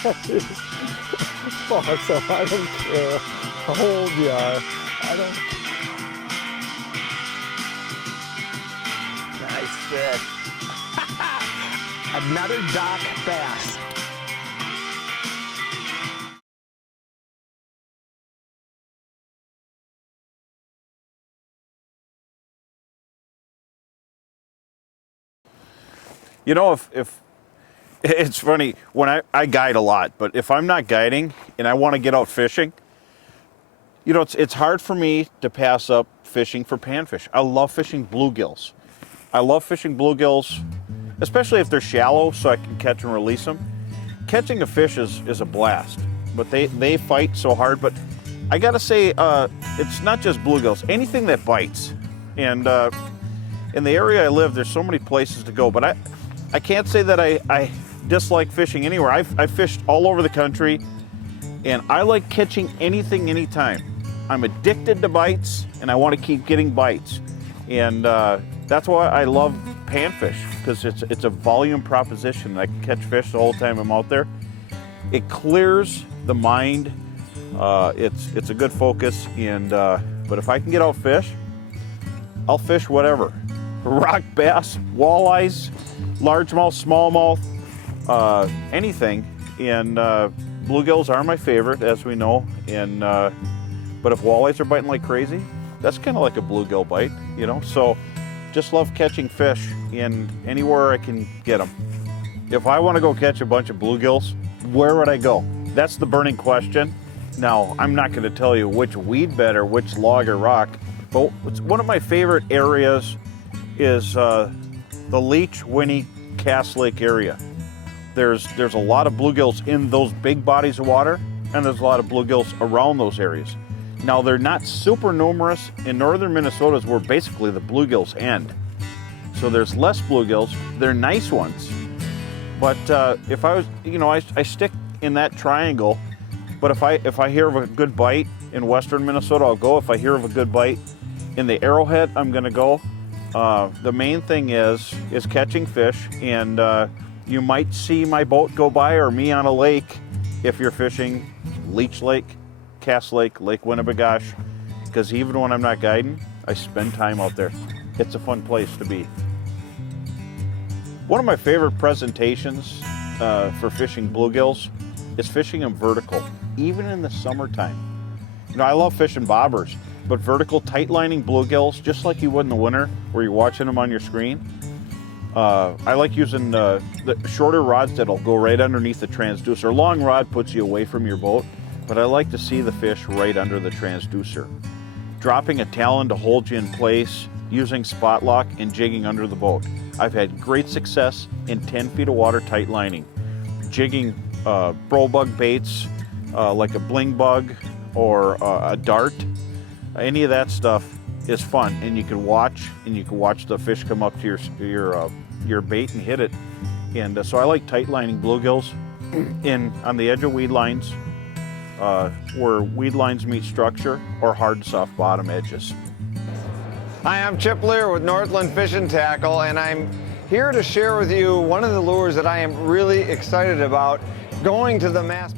So I don't care how old you are. I don't. Nice fish. Another dock bass. You know, if it's funny, when I guide a lot, but if I'm not guiding and I want to get out fishing, you know, it's hard for me to pass up fishing for panfish. I love fishing bluegills. I love fishing bluegills, especially if they're shallow so I can catch and release them. Catching a fish is a blast, but they fight so hard. But I gotta say, it's not just bluegills, anything that bites. And in the area I live, there's so many places to go, but I can't say that I dislike fishing anywhere. I've fished all over the country, and I like catching anything, anytime. I'm addicted to bites, and I want to keep getting bites. And that's why I love panfish, because it's a volume proposition. I can catch fish the whole time I'm out there. It clears the mind. It's a good focus, and but if I can get out fish, I'll fish whatever. Rock bass, walleyes, largemouth, smallmouth, anything. And bluegills are my favorite, as we know. And but if walleyes are biting like crazy, that's kind of like a bluegill bite, you know. So just love catching fish in anywhere I can get them. If I want to go catch a bunch of bluegills, where would I go? That's the burning question. Now, I'm not going to tell you which weed bed or which log or rock, but one of my favorite areas is the Leech, Winnie, Cass Lake area. There's a lot of bluegills in those big bodies of water, and there's a lot of bluegills around those areas. Now, they're not super numerous. In northern Minnesota is where basically the bluegills end. So there's less bluegills. They're nice ones. But if I was, you know, I stick in that triangle. But if I hear of a good bite in western Minnesota, I'll go. If I hear of a good bite in the Arrowhead, I'm going to go. The main thing is catching fish, and you might see my boat go by or me on a lake if you're fishing Leech Lake, Cass Lake, Lake Winnebagosh, because even when I'm not guiding, I spend time out there. It's a fun place to be. One of my favorite presentations for fishing bluegills is fishing them vertical, even in the summertime. You know, I love fishing bobbers, but vertical tight lining bluegills, just like you would in the winter where you're watching them on your screen. I like using the shorter rods that'll go right underneath the transducer. Long rod puts you away from your boat, but I like to see the fish right under the transducer. Dropping a talon to hold you in place, using spot lock and jigging under the boat. I've had great success in 10 feet of water tight lining. Jigging bro bug baits like a bling bug or a dart. Any of that stuff is fun, and you can watch the fish come up to your bait and hit it. And so I like tight lining bluegills on the edge of weed lines, where weed lines meet structure, or hard soft bottom edges. Hi, I'm Chip Lear with Northland Fishing Tackle, and I'm here to share with you one of the lures that I am really excited about, going to the mass